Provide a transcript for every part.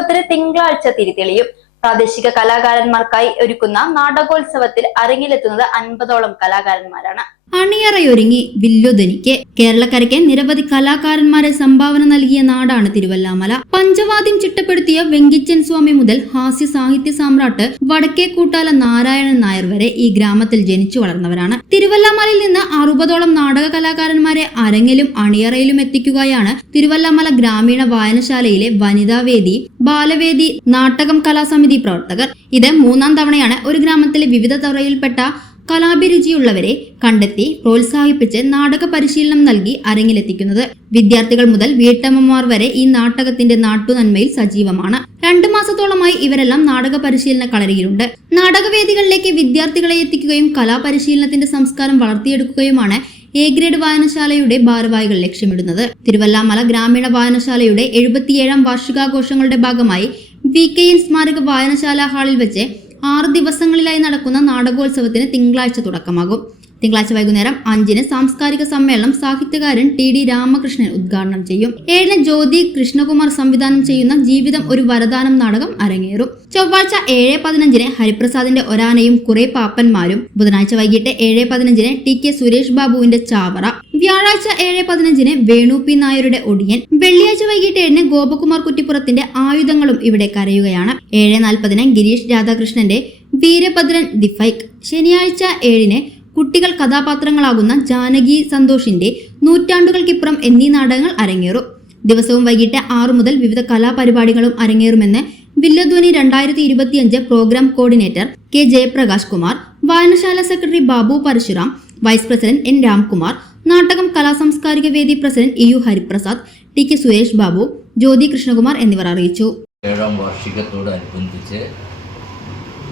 നാടകോത്സവത്തിന് തിങ്കളാഴ്ച തിരിതെളിയും പ്രാദേശിക കലാകാരന്മാർക്കായി ഒരുക്കുന്ന നാടകോത്സവത്തിൽ അരങ്ങിലെത്തുന്നത് അൻപതോളം കലാകാരന്മാരാണ്. അണിയറയൊരുങ്ങി വില്ലുധനിക്ക്. കേരളക്കരയ്ക്ക് നിരവധി കലാകാരന്മാരെ സംഭാവന നൽകിയ നാടാണ് തിരുവല്ലാമല. പഞ്ചവാദ്യം ചിട്ടപ്പെടുത്തിയ വെങ്കിച്ചൻ സ്വാമി മുതൽ ഹാസ്യ സാഹിത്യ സാമ്രാട്ട് വടക്കേ കൂട്ടാല നാരായണൻ നായർ വരെ ഈ ഗ്രാമത്തിൽ ജനിച്ചു വളർന്നവരാണ്. തിരുവല്ലാമലയിൽ നിന്ന് അറുപതോളം നാടക കലാകാരന്മാരെ അരങ്ങിലും അണിയറയിലും എത്തിക്കുകയാണ് തിരുവല്ലാമല ഗ്രാമീണ വായനശാലയിലെ വനിതാവേദി ബാലവേദി നാടകം കലാസമിതി പ്രവർത്തകർ. ഇത് മൂന്നാം തവണയാണ് ഒരു ഗ്രാമത്തിലെ വിവിധ തുറയിൽപ്പെട്ട കലാഭിരുചിയുള്ളവരെ കണ്ടെത്തി പ്രോത്സാഹിപ്പിച്ച് നാടക പരിശീലനം നൽകി അരങ്ങിലെത്തിക്കുന്നത്. വിദ്യാർത്ഥികൾ മുതൽ വീട്ടമ്മമാർ വരെ ഈ നാടകത്തിന്റെ നാട്ടുനന്മയിൽ സജീവമാണ്. രണ്ടു മാസത്തോളമായി ഇവരെല്ലാം നാടക പരിശീലന കളരിയിലുണ്ട്. നാടകവേദികളിലേക്ക് വിദ്യാർത്ഥികളെ എത്തിക്കുകയും കലാപരിശീലനത്തിന്റെ സംസ്കാരം വളർത്തിയെടുക്കുകയുമാണ് എ ഗ്രേഡ് വായനശാലയുടെ ഭാരവാഹികൾ ലക്ഷ്യമിടുന്നത്. തിരുവല്ലാമല ഗ്രാമീണ വായനശാലയുടെ എഴുപത്തിയേഴാം വാർഷികാഘോഷങ്ങളുടെ ഭാഗമായി വി കെ എൻ സ്മാരക വായനശാല ഹാളിൽ വെച്ച് ആറ് ദിവസങ്ങളിലായി നടക്കുന്ന നാടകോത്സവത്തിന് തിങ്കളാഴ്ച തുടക്കമാകും. തിങ്കളാഴ്ച വൈകുന്നേരം അഞ്ചിന് സാംസ്കാരിക സമ്മേളനം സാഹിത്യകാരൻ ടി ഡി രാമകൃഷ്ണൻ ഉദ്ഘാടനം ചെയ്യും. ഏഴിന് ജ്യോതി കൃഷ്ണകുമാർ സംവിധാനം ചെയ്യുന്ന ജീവിതം ഒരു വരദാനം നാടകം അരങ്ങേറും. ചൊവ്വാഴ്ച ഏഴ് പതിനഞ്ചിന് ഹരിപ്രസാദിന്റെ ഒരാനയും കുറെ പാപ്പന്മാരും. ബുധനാഴ്ച വൈകിട്ട് ഏഴ് പതിനഞ്ചിന് ടി കെ സുരേഷ് ബാബുവിന്റെ ചാവറ. വ്യാഴാഴ്ച ഏഴ് പതിനഞ്ചിന് വേണു പി നായരുടെ ഒടിയൻ. വെള്ളിയാഴ്ച വൈകിട്ട് ഏഴിന് ഗോപകുമാർ കുറ്റിപ്പുറത്തിന്റെ ആയുധങ്ങളും ഇവിടെ കരയുകയാണ്. ഏഴ് നാൽപ്പതിന് ഗിരീഷ് രാധാകൃഷ്ണന്റെ വീരഭദ്രൻ ദിഫൈക് ശനിയാഴ്ച ഏഴിന് കുട്ടികൾ കഥാപാത്രങ്ങളാകുന്ന ജാനകി സന്തോഷിന്റെ നൂറ്റാണ്ടുകൾക്കിപ്പുറം എന്നീ നാടകങ്ങൾ അരങ്ങേറും. ദിവസവും വൈകിട്ട് ആറു മുതൽ വിവിധ കലാപരിപാടികളും അരങ്ങേറുമെന്ന് വില്ലധ്വനി രണ്ടായിരത്തി ഇരുപത്തിയഞ്ച് program coordinator K Jayaprakash Kumar വായനശാല secretary Babu Parasuram vice president N Ramkumar നാടകം കലാസാംസ്കാരിക വേദി president E U Hariprasad T K Suresh Babu Jyothi Krishnakumar എന്നിവർ അറിയിച്ചു. ഏഴാം വാർഷികത്തോടനുബന്ധിച്ച്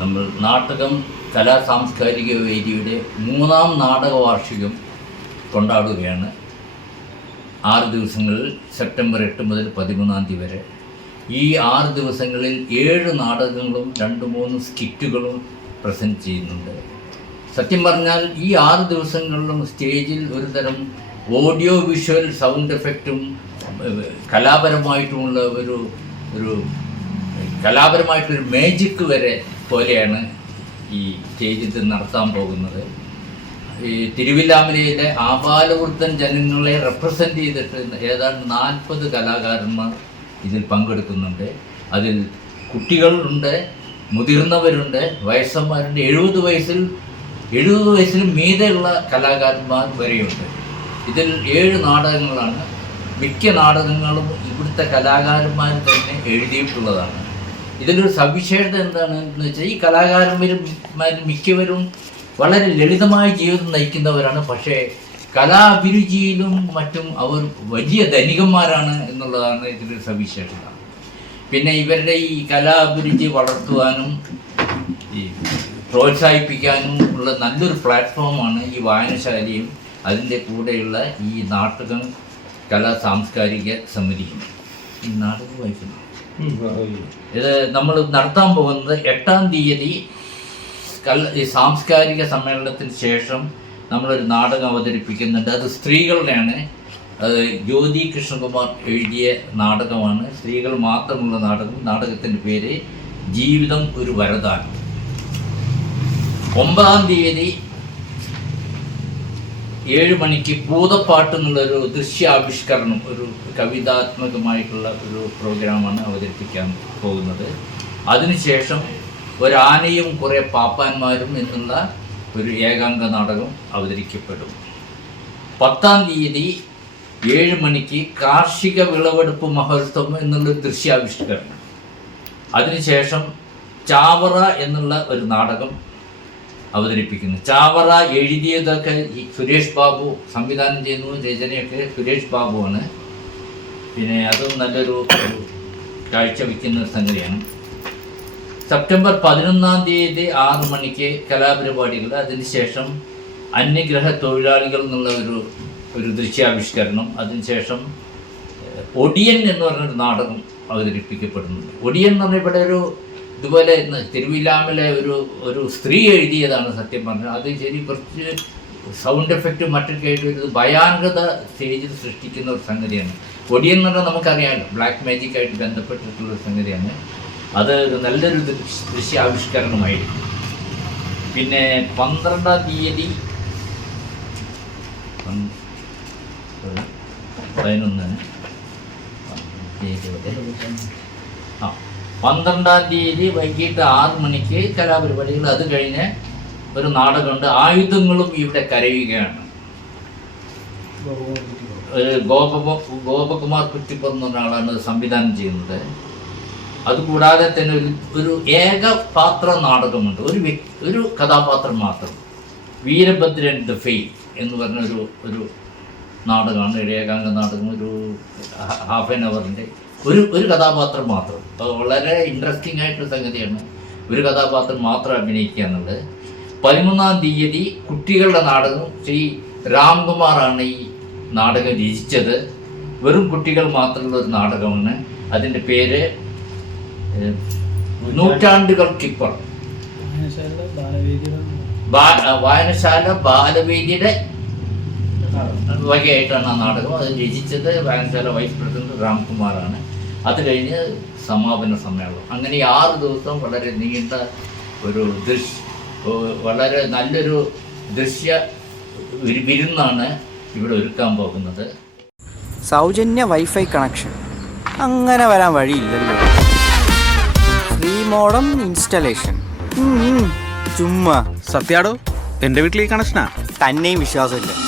നമ്മൾ നാടകം കലാ സാംസ്കാരിക വേദിയുടെ മൂന്നാം നാടക വാർഷികം കൊണ്ടാടുകയാണ് ആറ് ദിവസങ്ങളിൽ സെപ്റ്റംബർ എട്ട് മുതൽ പതിമൂന്നാം തീയതി വരെ. ഈ ആറ് ദിവസങ്ങളിൽ ഏഴ് നാടകങ്ങളും രണ്ട് മൂന്ന് സ്കിറ്റുകളും പ്രസന്റ് ചെയ്യുന്നുണ്ട്. സത്യം പറഞ്ഞാൽ ഈ ആറ് ദിവസങ്ങളിലും സ്റ്റേജിൽ ഒരുതരം ഓഡിയോ വിഷ്വൽ സൗണ്ട് എഫക്റ്റും കലാപരമായിട്ടുമുള്ള ഒരു ഒരു കലാപരമായിട്ടൊരു മേജിക്ക് വരെ പോലെയാണ് ഈ സ്റ്റേജിൽ നടത്താൻ പോകുന്നത്. ഈ തിരുവില്ലാമലയിലെ ആപാലവൃത്തൻ ജനങ്ങളെ റെപ്രസെന്റ് ചെയ്തിട്ട് ഏതാണ്ട് നാൽപ്പത് കലാകാരന്മാർ ഇതിൽ പങ്കെടുക്കുന്നുണ്ട്. അതിൽ കുട്ടികളുണ്ട് മുതിർന്നവരുണ്ട് വയസ്സന്മാരുണ്ട്. എഴുപത് വയസ്സിൽ എഴുപത് വയസ്സിന് മീതെയുള്ള കലാകാരന്മാർ വരെയുണ്ട്. ഇതിൽ ഏഴ് നാടകങ്ങളാണ്. മിക്ക നാടകങ്ങളും ഇവിടുത്തെ കലാകാരന്മാർ തന്നെ എഴുതിയിട്ടുള്ളതാണ്. ഇതിലൊരു സവിശേഷത എന്താണ് എന്ന് വെച്ചാൽ ഈ കലാകാരന്മാരും മിക്കവരും വളരെ ലളിതമായ ജീവിതം നയിക്കുന്നവരാണ്. പക്ഷേ കലാഭിരുചിയിലും മറ്റും അവർ വലിയ ധനികന്മാരാണ് എന്നുള്ളതാണ് ഇതിന്റെ സവിശേഷത. പിന്നെ ഇവരുടെ ഈ കലാഭിരുചി വളർത്തുവാനും പ്രോത്സാഹിപ്പിക്കാനും ഉള്ള നല്ലൊരു പ്ലാറ്റ്ഫോമാണ് ഈ വായനശാലയും അതിന്റെ കൂടെയുള്ള ഈ നാടകം കലാ സാംസ്കാരിക സമിതിയും. ഈ നാടകം വായിക്കുന്നു. ഇത് നമ്മൾ നടത്താൻ പോകുന്നത് എട്ടാം തീയതി കല്ല സാംസ്കാരിക സമ്മേളനത്തിന് ശേഷം നമ്മളൊരു നാടകം അവതരിപ്പിക്കുന്നുണ്ട്. അത് സ്ത്രീകളുടെയാണ്. അത് ജ്യോതി കൃഷ്ണകുമാർ എഴുതിയ നാടകമാണ്. സ്ത്രീകൾ മാത്രമുള്ള നാടകം. നാടകത്തിന്റെ പേര് ജീവിതം ഒരു വരദാനം. ഒമ്പതാം തീയതി ഏഴ് മണിക്ക് ഭൂതപ്പാട്ട് എന്നുള്ളൊരു ദൃശ്യാവിഷ്കരണം ഒരു കവിതാത്മകമായിട്ടുള്ള ഒരു പ്രോഗ്രാമാണ് അവതരിപ്പിക്കാൻ പോകുന്നത്. അതിനുശേഷം ഒരാനയും കുറേ പാപ്പാന്മാരും എന്നുള്ള ഒരു ഏകാംഗ നാടകം അവതരിക്കപ്പെടും. പത്താം തീയതി ഏഴ് മണിക്ക് കാർഷിക വിളവെടുപ്പ് മഹോത്സവം എന്നുള്ള ദൃശ്യാവിഷ്കരണം. അതിനുശേഷം ചാവറ എന്നുള്ള ഒരു നാടകം അവതരിപ്പിക്കുന്നു. ചാവറ എഴുതിയതൊക്കെ ഈ സുരേഷ് ബാബു സംവിധാനം ചെയ്യുന്നു രചനയൊക്കെ സുരേഷ് ബാബുവാണ്. പിന്നെ അതും നല്ലൊരു കാഴ്ച കാഴ്ചവെക്കുന്ന സംഗതിയാണ്. സെപ്റ്റംബർ പതിനൊന്നാം തീയതി ആറ് മണിക്ക് കലാപരിപാടികൾ. അതിനുശേഷം അന്യഗ്രഹ തൊഴിലാളികൾ എന്നുള്ള ഒരു ഒരു ദൃശ്യാവിഷ്കരണം. അതിനുശേഷം ഒടിയൻ എന്ന് പറഞ്ഞൊരു നാടകം അവതരിപ്പിക്കപ്പെടുന്നുണ്ട്. ഒടിയൻ എന്ന് പറഞ്ഞാൽ ഇവിടെ ഒരു ഇതുപോലെ തിരുവില്ലാമിലെ ഒരു ഒരു സ്ത്രീ എഴുതിയതാണ് സത്യം പറഞ്ഞത്. അത് ശരി കുറച്ച് സൗണ്ട് എഫക്റ്റ് മറ്റൊക്കെ ആയിട്ട് വരുന്നത് ഭയാനകത സ്റ്റേജിൽ സൃഷ്ടിക്കുന്ന ഒരു സംഗതിയാണ്. ഒടിയൻ എന്ന് പറഞ്ഞാൽ നമുക്കറിയാമല്ലോ ബ്ലാക്ക് മാജിക്കായിട്ട് ബന്ധപ്പെട്ടിട്ടുള്ള സംഗതിയാണ്. അത് നല്ലൊരു ദൃശ്- ദൃശ്യാവിഷ്കരണമായിരിക്കും. പിന്നെ പന്ത്രണ്ടാം തീയതി പന്ത് ഒരു പതിനൊന്ന് ഇരുപത് ആ പന്ത്രണ്ടാം തീയതി വൈകിട്ട് ആറ് മണിക്ക് കലാപരിപാടികൾ അത് കഴിഞ്ഞ് ഒരു നാടകമുണ്ട്. ആയുധങ്ങളും ഇവിടെ കരയുകയാണ്. ഗോപ ഗോപകുമാർ കുറ്റിപ്പുറം എന്ന് പറഞ്ഞ ആളാണ് സംവിധാനം ചെയ്യുന്നത്. അതുകൂടാതെ തന്നെ ഒരു ഒരു ഏകപാത്ര നാടകമുണ്ട്. ഒരു വ്യക്തി ഒരു കഥാപാത്രം മാത്രം. വീരഭദ്രൻ ദ ഫെയ് എന്ന് പറഞ്ഞ ഒരു ഒരു നാടകമാണ്. ഏകാംഗ നാടകം ഒരു ഹാഫ് ആൻ അവറിന്റെ ഒരു ഒരു കഥാപാത്രം മാത്രം. വളരെ ഇൻട്രസ്റ്റിംഗ് ആയിട്ടൊരു സംഗതിയാണ് ഒരു കഥാപാത്രം മാത്രം അഭിനയിക്കുക എന്നുള്ളത്. പതിമൂന്നാം തീയതി കുട്ടികളുടെ നാടകം ശ്രീ രാംകുമാറാണ് ഈ നാടകം രചിച്ചത്. വെറും കുട്ടികൾ മാത്രമുള്ള ഒരു നാടകമാണ്. അതിന്റെ പേര് നൂറ്റാണ്ടുകൾക്കിപ്പുറം. വായനശാല ബാലവേദിയുടെ വകയായിട്ടാണ് ആ നാടകം. അത് രചിച്ചത് വായനശാല വൈസ് പ്രസിഡന്റ് രാംകുമാറാണ്. അത് കഴിഞ്ഞ് സമാപന സമ്മേളനം. അങ്ങനെ ആറ് ദിവസം വളരെ നീണ്ട ഒരു ദൃശ് വളരെ നല്ലൊരു ദൃശ്യ ഒരു വിരുന്നാണ് ഇവിടെ ഒരുക്കാൻ പോകുന്നത്. സൗജന്യ വൈഫൈ കണക്ഷൻ. അങ്ങനെ വരാൻ വഴിയില്ലല്ലോ. Free modem installation. ചുമ്മാ. സത്യാടോ എന്റെ വീട്ടിൽ ഈ കണക്ഷനാ? തന്നെയും വിശ്വാസമില്ല.